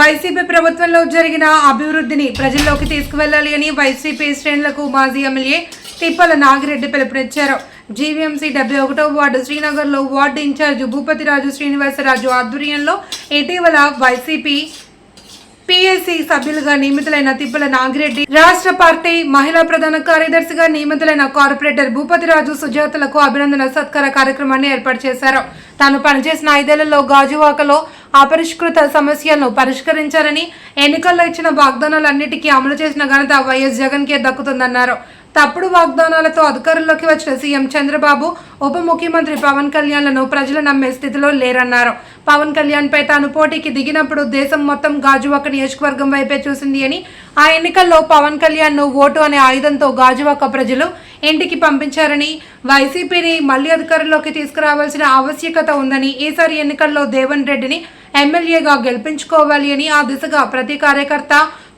YCP ప్రభుత్వంలో జరిగిన అభివృద్ధిని ప్రజల్లోకి తీసుకువెళ్లాలి అని వైసీపీ శ్రేణులకు మాజీ ఎమ్మెల్యే తిప్పల నాగిరెడ్డి పిలుపునిచ్చారు. జీవీఎంసీ 71వ వార్డు శ్రీనగర్లో వార్డు ఇన్ఛార్జ్ భూపతిరాజు శ్రీనివాసరాజు ఆధ్వర్యంలో ఇటీవల వైసీపీ పిఎస్సి సభ్యులుగా నియమితులైన తిప్పల నాగిరెడ్డి, రాష్ట్ర పార్టీ మహిళా ప్రధాన కార్యదర్శిగా నియమితులైన కార్పొరేటర్ భూపతిరాజు సుజాతలకు అభినందన సత్కార కార్యక్రమాన్ని ఏర్పాటు చేశారు. తాను పనిచేసిన 5 ఏళ్లలో గాజువాకలో అపరిష్కృత సమస్యలను పరిష్కరించారని, ఎన్నికల్లో ఇచ్చిన వాగ్దానాలన్నిటికీ అమలు చేసిన ఘనత వైఎస్ జగన్ కే దక్కుతుందన్నారు. తప్పుడు వాగ్దానాలతో అధికారంలోకి వచ్చిన సీఎం చంద్రబాబు, ఉప ముఖ్యమంత్రి పవన్ కళ్యాణ్లను ప్రజలు నమ్మే స్థితిలో లేరన్నారు. పవన్ కళ్యాణ్ పై తాను పోటీకి దిగినప్పుడు దేశం మొత్తం గాజువాక నియోజకవర్గం వైపే చూసింది అని, ఆ ఎన్నికల్లో పవన్ కళ్యాణ్ ను ఓటు అనే ఆయుధంతో గాజువాక ప్రజలు ఇంటికి పంపించారని, వైసీపీని మళ్లీ అధికారంలోకి తీసుకురావాల్సిన ఆవశ్యకత ఉందని, ఈసారి ఎన్నికల్లో దేవన్ రెడ్డిని ఎమ్మెల్యేగా గెలిపించుకోవాలి అని, ఆ దిశగా ప్రతి కార్యకర్త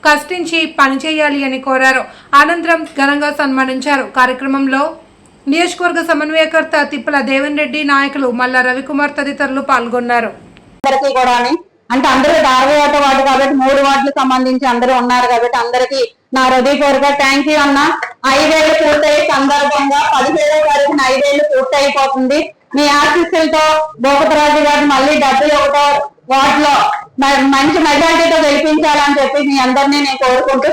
కష్టించి పనిచేయాలి అని కోరారు. అనంతరం ఘనంగా సన్మానించారు. కార్యక్రమంలో నియోజకవర్గ సమన్వయకర్త తిప్పల దేవన్ రెడ్డి, నాయకులు మల్లా రవికుమార్ తదితరులు పాల్గొన్నారు. అంటే అందరూ 61 వార్డు కాబట్టి 3 వార్డులకు సంబంధించి అందరూ ఉన్నారు కాబట్టి అందరికి నా హృదయపూర్వక థ్యాంక్ యూ అన్న. 5 ఏళ్లు పూర్తయ్యే సందర్భంగా 17వ తారీఖున 5 ఏళ్లు పూర్తి అయిపోతుంది. మీ ఆశీస్సులతో భూపతిరాజు గారిని మళ్ళీ 71వ వార్డులో మంచి మెజార్టీతో గెలిపించాలని చెప్పి మీ అందరినీ నేను కోరుకుంటూ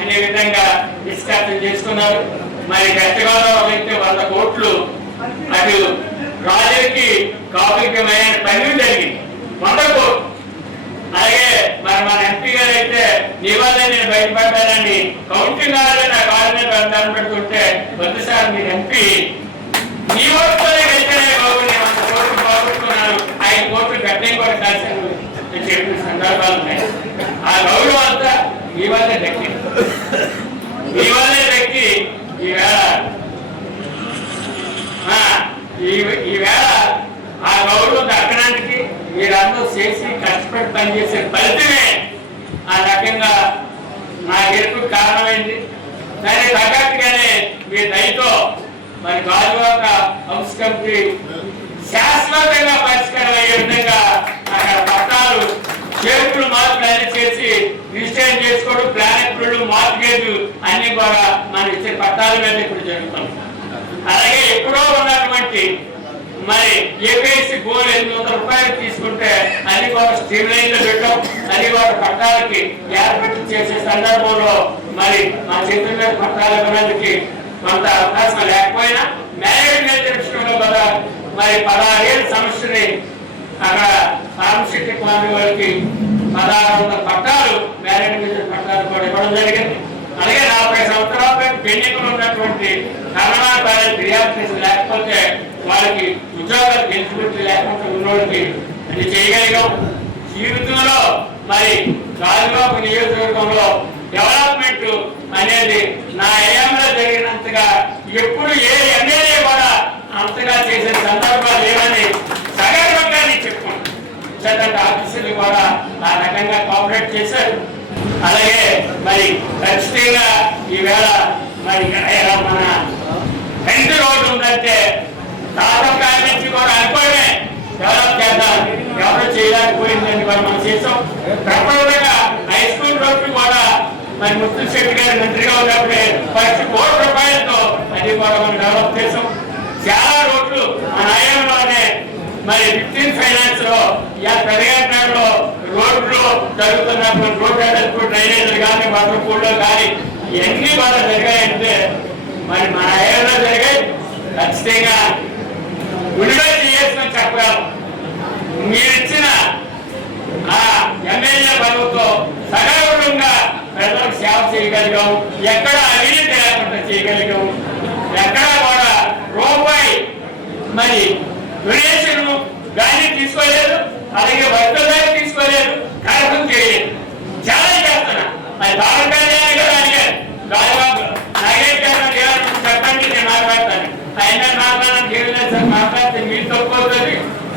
అనే విధంగా డిస్కషన్ చేసుకున్నారు. మరి గతగోదావరి అయితే 100 కోట్లు అటు రాజుకి కాపులికమైన పని జరిగింది 100 కోట్లు. అలాగే మరి మన ఎంపీ గారు అయితే నీ వల్ల నేను బయటపడ్డానని కౌంటింగ్ నా కాలు మీద దండం పెడుతుంటే వద్దు సార్ మీరు ఎంపీ నీ ఓట్లనే వెళ్తేనే బాగుంది 100 కోట్లు బాగుంటున్నాను 5 కోట్లు గడ్డం కూడా కలిసి చెప్పిన సందర్భాలు ఉన్నాయి. ఆ గౌరవం అంతా మీ వల్లే దక్కి ఈవేళ ఆ గౌరవం దక్కడానికి మీరందరూ చేసి కష్టపడి పనిచేసే ఫలితమే ఆ రకంగా నా గెలుపు కారణమైంది. దానికి తగ్గట్టుగానే మీ దయతో మరి గాజువాక హౌస్ కమిటీ శాశ్వతంగా పరిష్కారం అయ్యే విధంగా అక్కడ పట్టాలు చేతులు మార్పులు అన్ని చేసి రిజిస్ట్రేషన్ చేసుకోవడం, ప్లాన్ అప్రూవల్, మార్గేజ్ అన్ని కూడా మనం ఇచ్చే పట్టాల మీద ఇప్పుడు జరుగుతుంది. అలాగే ఎప్పుడో ఉన్నటువంటి మరి ఏపీఎస్సీ గోల్ 800 రూపాయలు తీసుకుంటే అది కూడా స్ట్రీమ్ లైన్ లో పెట్టాం. అది కూడా పట్టాలకి ఏర్పాటు చేసే సందర్భంలో మరి మా చేతుల మీద పట్టాలు ఇవ్వడానికి కొంత అవకాశం లేకపోయినా మేనేజ్మెంట్ విషయంలో కూడా మరి 16 ఏళ్ళ సమస్యని అక్కడ ఫార్మసిటీ కాలనీ వారికి 1600 పట్టాలు మేనేజ్మెంట్ పట్టాలు కూడా ఇవ్వడం జరిగింది. అలాగే 40 సంవత్సరాల పెండింగ్ ఉన్నటువంటి కరోనా వైరస్ రియాక్షన్ లేకపోతే వాళ్ళకి ఉద్యోగాలు ఎలిజిబిలిటీ లేకుండా ఉన్నోళ్ళకి అది చేయగలిగాం. జీవితంలో మరి గాజువాక నియోజకవర్గంలో డెవలప్మెంట్ అనేది నా ఏఎంలో జరిగినంతగా ఎప్పుడు ఏ ఎమ్మెల్యే కూడా అంతగా చేసే సందర్భాలు లేవని సగర్వంగా నేను చెప్పుకుంటాను. ఆఫీసులు కూడా ఆ రకంగా కోఆపరేట్ చేశారు. అలాగే మరి ఖచ్చితంగా ఈవేళ మరి మన రెండు రోడ్డు ఉందంటే తాతకాయ నుంచి కూడా అనుకోవడమే డెవలప్ చేద్దాం, ఎవరు చేయలేకపోయిందని కూడా మనం చేసాం. ప్రపంచంగా హై స్కూల్ రోడ్డు కూడా మరి ముత్తుల శెట్టి గారి మంత్రిగా ఉన్నప్పుడే 10 కోట్ల రూపాయలతో అది కూడా మనం డెవలప్ చేసాం. చాలా రోడ్లు మన ఆయంలోనే మరి 15 ఫైనాన్స్ లో పెద్దగంటలో రోడ్లు జరుగుతున్నప్పుడు రోడ్డు డ్రైనేజీలు కానీ వాటర్ పూల్లో కానీ ఇవన్నీ కూడా జరిగాయంటే మరి మన ఆయంలో జరిగాయి. ఖచ్చితంగా విడుదల చేయాల్సిన చెప్పగలం. మీరిచ్చిన ఆ ఎమ్మెల్యే పదవితో సగౌరవంగా ప్రజలకు సేవ చేయగలిగాం. ఎక్కడ అవినీతి లేకుండా చేయగలిగాం. ఎక్కడా కూడా రూపాయి మరి డొనేషన్ గానీ తీసుకోలేదు, అలాగే వర్తదాన్ని తీసుకోలేదు, కార్యక్రమం చేయలేదు. చాలా చేస్తున్నా అది పవన్ కళ్యాణ్ గారు అడిగారు గాజువాక నాగేష్ గారు చెప్పండి నేను మాట్లాడతాను. ఆయన మాట్లాడడానికి మాట్లాడితే మీరు తక్కువవుతుంది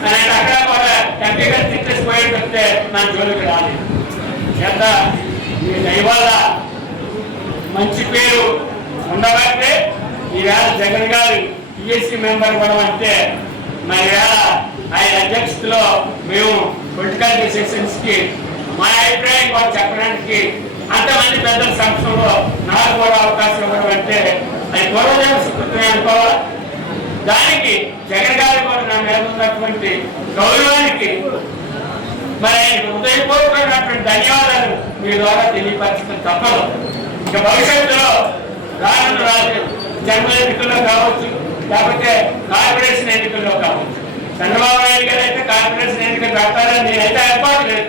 అని అక్కడ కూడా ఎంపీ గారు తిట్టేసి పోయేటంటే నా జోలికి రాలేదు. ఎంత మీ దయవల్ల మంచి పేరు ఉండబట్టే ఈవేళ జగన్ గారు పిఎస్సి మెంబర్ కూడా అంటే మరి వేళ ఆయన అధ్యక్షతలో మేము పొలిటికల్ డిసిషన్స్ కి మా అభిప్రాయం కూడా చెప్పడానికి అంతమంది పెద్దల సంస్థలో నాకు కూడా అవకాశం ఇవ్వడం అంటే అది పూర్వజన్మ సుకృతమే అనుకోవాలి. దానికి జగన్ గారు కూడా నా మీద ఉన్నటువంటి గౌరవానికి మరి ఆయనకు హృదయపూర్వకమైనటువంటి ధన్యవాదాలు మీ ద్వారా తెలియపరచడం తప్పదు. ఇక భవిష్యత్తులో రానున్న జన్మ ఎన్నికల్లో కావచ్చు, లేకపోతే కార్పొరేషన్ ఎన్నికల్లో కావచ్చు, చంద్రబాబు నాయుడు గారు అయితే కార్పొరేషన్ ఎన్నికలు పెడతారని నేనైతే ఏర్పాటు లేదు.